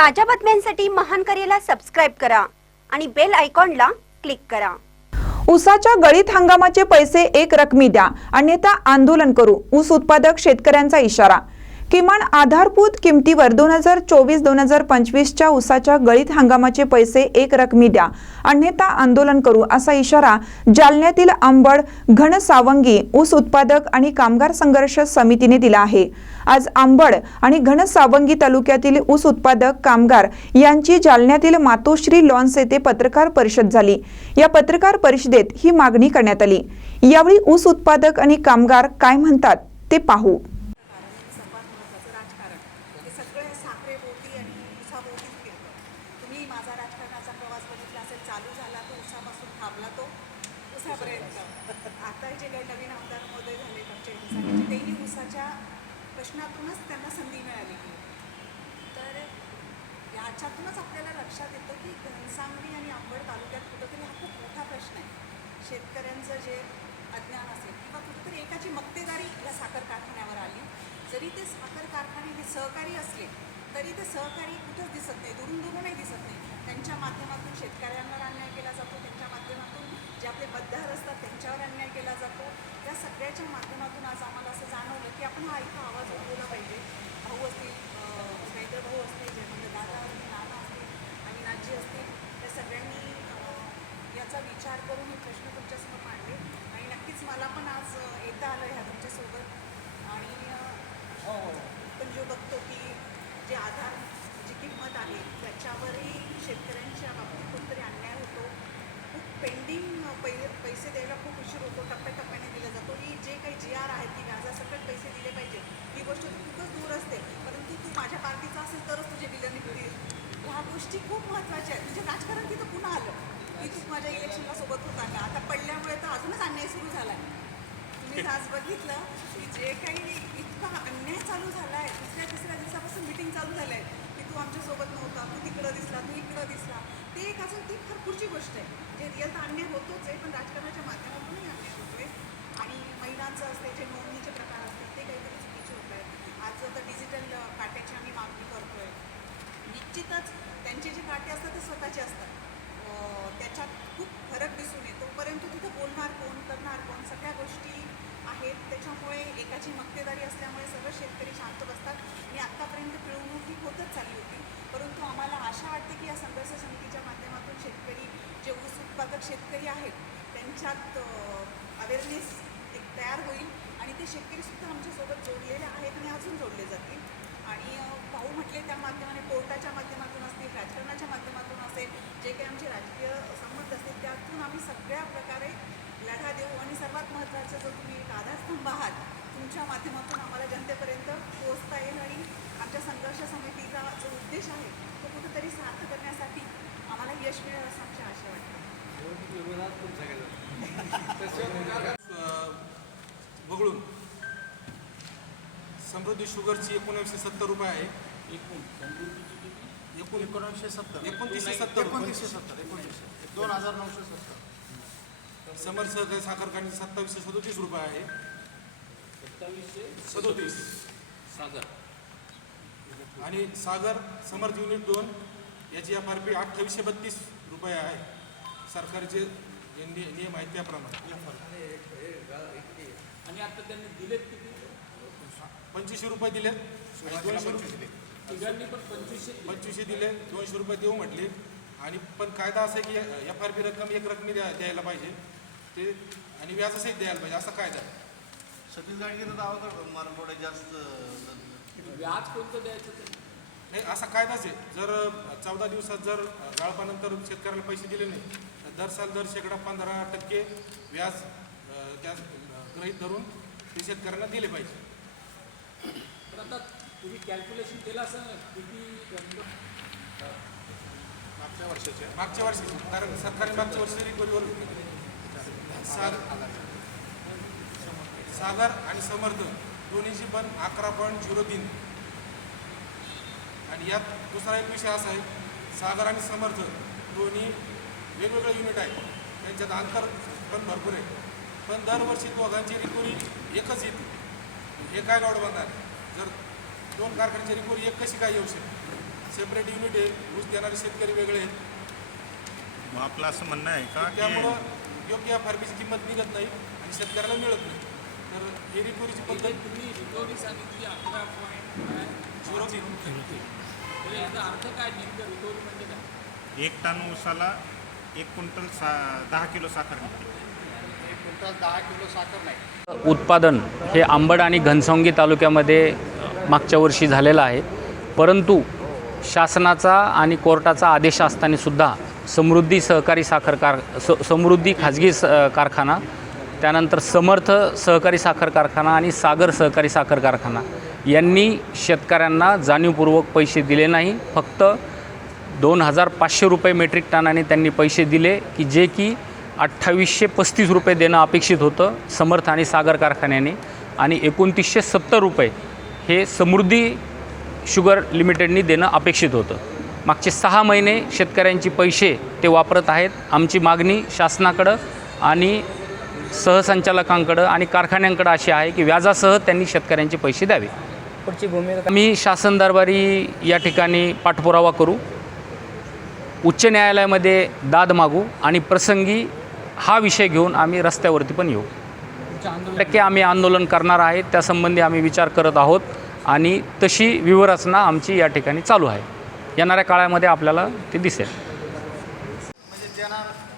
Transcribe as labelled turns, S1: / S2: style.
S1: ताज्या बातम्यांसाठी महान करेला सबस्क्राईब करा आणि बेल आयकॉनला क्लिक करा.
S2: ऊसाच्या गळीत हंगामाचे पैसे एक रकमी द्या. अन्यथा आंदोलन करू. ऊस उत्पादक शेतकऱ्यांचा इशारा. किमान आधारभूत किमतीवर दोन हजार चोवीस दोन हजार पंचवीसच्या ऊसाच्या गळीत हंगामाचे पैसे एक रकमी द्या. अन्यथा आंदोलन करू असा इशारा जालन्यातील आंबड घनसावंगी ऊस उत्पादक आणि कामगार संघर्ष समितीने दिला आहे. आज आंबड आणि घनसावंगी तालुक्यातील ऊस उत्पादक कामगार यांची जालन्यातील मातोश्री लॉन्स येथे पत्रकार परिषद झाली. या पत्रकार परिषदेत ही मागणी करण्यात आली. यावेळी ऊस उत्पादक आणि कामगार काय म्हणतात ते पाहू
S3: सर्वात महत्त्वाचं राजकारण हे सगळे साखरेभोवती आणि उसाभोवतीच फिरतं तुम्ही माझा राजकारणाचा प्रवास बघितला असेल चालू झाला तो उसापासून थांबला तो उसापर्यंत. आता जे काही नवीन आमदार महोदय झाले आमच्या हिंसाचे तेही उसाच्या प्रश्नातूनच त्यांना संधी मिळाली तर याच्यातूनच आपल्याला लक्षात येतं की घनसांगली आणि अंबड तालुक्यात कुठंतरी हा खूप मोठा प्रश्न आहे. शेतकऱ्यांचं जे अज्ञान असेल किंवा कुठेतरी एकाची मक्तेदारी या साखर कारखान्यावर आली जरी ते साखर कारखाने हे सहकारी असले तरी ते सहकारी कुठंच दिसत नाही. दुरून दुरूनही दिसत नाही. त्यांच्या माध्यमातून शेतकऱ्यांवर अन्याय केला जातो. त्यांच्या माध्यमातून जे आपले मतदार असतात त्यांच्यावर अन्याय केला जातो. या सगळ्याच्या माध्यमातून आज आम्हाला असं जाणवलं की आपण हा इथं आवाज उठवला पाहिजे. भाऊ असतील महेंद्र भाऊ असतील जयमंत दादा असतील नाना असतील आणि नाजी असतील या सगळ्यांनी याचा विचार करून हे प्रश्न तुमच्यासमोर मांडले. आणि नक्कीच मला पण आज येता आलं ह्या तुमच्यासोबत. आणि अं, आपण जो बघतो की जे आधार जी किंमत आहे त्याच्यावरही शेतकऱ्यांच्या बाबतीत कुठतरी अन्याय होतो. खूप पेंडिंग पै पैसे द्यायला खूप उशीर होतो. टप्प्याटप्प्याने दिला जातो. ही जे काही जी आर आहेत ती व्याजासकट पैसे दिले पाहिजे. ही गोष्ट खूपच दूर असते. परंतु तू माझ्या पार्टीचा असेल तरच तुझे बिलं निघतील. ह्या गोष्टी खूप महत्त्वाच्या आहेत. म्हणजे राजकारण तिथं पुन्हा आलं. की तू माझ्या इलेक्शनला सोबत होता का? आता पडल्यामुळे तर अजूनच अन्याय सुरू झाला आहे तुम्ही आज बघितलं की जे काही इतका अन्याय चालू झाला आहे दुसऱ्या तिसऱ्या दिवसापासून मिटिंग चालू झालं आहे की तू दिसला तू तिकडं दिसला तू इकडं दिसला. ते एक अजून ती फार पुढची गोष्ट आहे. जे रिअल तर अन्याय होतोच आहे पण राजकारणाच्या माध्यमातूनही अन्याय होतोय. आणि महिलांचं असते जे नोंदणीचे प्रकार असतील ते काहीतरी चुकीचे होत आहेत. आज आता डिजिटल काट्याची आम्ही मागणी करतोय. निश्चितच त्यांचे जे काटे असतात ते स्वतःचे असतात. त्याच्यात खूप फरक दिसून येतो. परंतु तिथं बोलणार कोण करणार कोण सगळ्या गोष्टी आहेत. त्याच्यामुळे एकाची मक्तेदारी असल्यामुळे सर्व शेतकरी शांत बसतात. आणि आत्तापर्यंत पिळवणूक ही होतच चालली होती. परंतु आम्हाला आशा वाटते की या संघर्ष समितीच्या माध्यमातून शेतकरी जे ऊस उत्पादक शेतकरी आहेत त्यांच्यात अवेअरनेस एक तयार होईल. आणि ते शेतकरीसुद्धा आमच्यासोबत जोडलेले आहेत आणि अजून जोडले जातील. आणि पाहू भाऊ म्हटले त्या माध्यमाने कोर्टाच्या माध्यमातून असतील राजकारणाच्या माध्यमातून असेल जे काही आमचे राजकीय संबंध असतील त्यातून आम्ही सगळ्या प्रकारे लढा देऊ आणि सर्वात महत्त्वाचं जो तुम्ही एक आधारस्तंभ आहात तुमच्या माध्यमातून आम्हाला जनतेपर्यंत पोहोचता येईल आणि आमच्या संघर्ष समितीचा जो उद्देश आहे तो कुठेतरी सार्थ करण्यासाठी आम्हाला यश मिळेल असं आमची आशा वाटते
S4: वगळून. समृद्धी शुगरची एकोणीसशे सत्तर रुपये आहे. एकूण.
S5: एकोणीसशे सत्तर.
S4: एकोणतीसशे सत्तर.
S5: एकोणतीसशे सत्तर. एकोणतीसशे दोन हजार नऊशे सत्तर.
S4: समर सहकारी साखर कारखान्याची सत्तावीसशे सदोतीस रुपये आहे. सदोतीस.
S6: सागर.
S4: आणि सागर समर्थ युनिट दोन याची एफ आर पी अठ्ठावीसशे बत्तीस रुपये आहे. सरकारचे जे नि- नियम आहेत त्याप्रमाणे.
S6: आणि आता त्यांनी दिलेत किती?
S4: पंचवीसशे रुपये दिले. आणि दोनशे रुपये.
S6: तिघांनी पण पंचवीसशे
S4: पंचवीसशे दिले दोनशे रुपये देऊ म्हटले. आणि पण कायदा असा आहे की एफ आर पी रक्कम एक रकमी द्या द्यायला पाहिजे. ते आणि व्याजासहित द्यायला पाहिजे असा कायदा आहे.
S5: सतीश गाडगेचं दावा कर मला थोडे जास्त
S6: व्याज कोणतं द्यायचं ते?
S4: नाही असा कायदाच आहे. जर चौदा दिवसात जर गाळपानंतर शेतकऱ्याला पैसे दिले नाही तर दर साल दर शेकडा पंधरा टक्के व्याज अं, त्या गृहीत धरून ते शेतकऱ्यांना दिले पाहिजे.
S6: पण आता तुम्ही कॅल्क्युलेशन केलं असं किती
S5: मागच्या वर्षाचे.
S4: मागच्या वर्षी कारण सरकारने मागच्या वर्षी रिकव्हरीवर साग सागर आणि समर्थ दोन्हीची पण अकरा पॉईंट झिरो तीन. आणि यात दुसरा एक विषय असा आहे सागर आणि समर्थ दोन्ही वेगवेगळे युनिट आहेत. त्यांच्यात अंतर पण भरपूर आहे. पण दरवर्षी दोघांची रिकव्हरी एकच येते. हे काय बनणार? जर दोन कारखान्याची रिकव्हरी एक कशी काय येऊ शकते सेपरेट युनिट आहे ऊस देणारे शेतकरी वेगळे आहेत.
S5: मग आपलं असं म्हणणं आहे की
S4: त्यामुळं योग्य फार्मीची किंमत निघत नाही आणि शेतकऱ्याला मिळत नाही. तर ही रिकव्हरीची
S6: इथे
S4: पद्धत.
S6: तुम्ही रिकव्हरी सांगितली अकरा पॉईंट
S4: झिरो तीन.
S6: याचा अर्थ काय नेमकं? रिकव्हरी म्हणजे काय?
S5: एक टन ऊसाला एक क्विंटल सा दहा किलो साखर निघते.
S7: उत्पादन हे आंबड आणि घनसावंगी तालुक्यामध्ये मागच्या वर्षी झालेलं आहे. परंतु शासनाचा आणि कोर्टाचा आदेश असतानासुद्धा समृद्धी सहकारी साखर कार स समृद्धी खाजगी स कारखाना त्यानंतर समर्थ सहकारी साखर कारखाना आणि सागर सहकारी साखर कारखाना. यांनी शेतकऱ्यांना जाणीवपूर्वक पैसे दिले नाही. फक्त दोन हजार पाचशे रुपये मेट्रिक टनाने त्यांनी पैसे दिले की जे की अठ्ठावीसशे पस्तीस रुपये देणं अपेक्षित होतं समर्थ आणि सागर कारखान्याने. आणि एकोणतीसशे सत्तर रुपये हे समृद्धी शुगर लिमिटेडनी देणं अपेक्षित होतं. मागचे सहा महिने शेतकऱ्यांची पैसे ते वापरत आहेत. आमची मागणी शासनाकडं आणि सहसंचालकांकडं आणि कारखान्यांकडं अशी आहे की व्याजासह त्यांनी शेतकऱ्यांचे पैसे द्यावे.
S8: पुढची भूमिका?
S7: आम्ही शासन दरबारी या ठिकाणी पाठपुरावा करू. उच्च न्यायालयामध्ये दाद मागू आणि प्रसंगी हा विषय घेऊन आम्ही रस्त्यावरती पण येऊ. टक्के आम्ही आंदोलन करणार आहे त्यासंबंधी आम्ही विचार करत आहोत आणि तशी व्यूहरचना आमची या ठिकाणी चालू आहे. येणाऱ्या काळामध्ये आपल्याला ते दिसेल.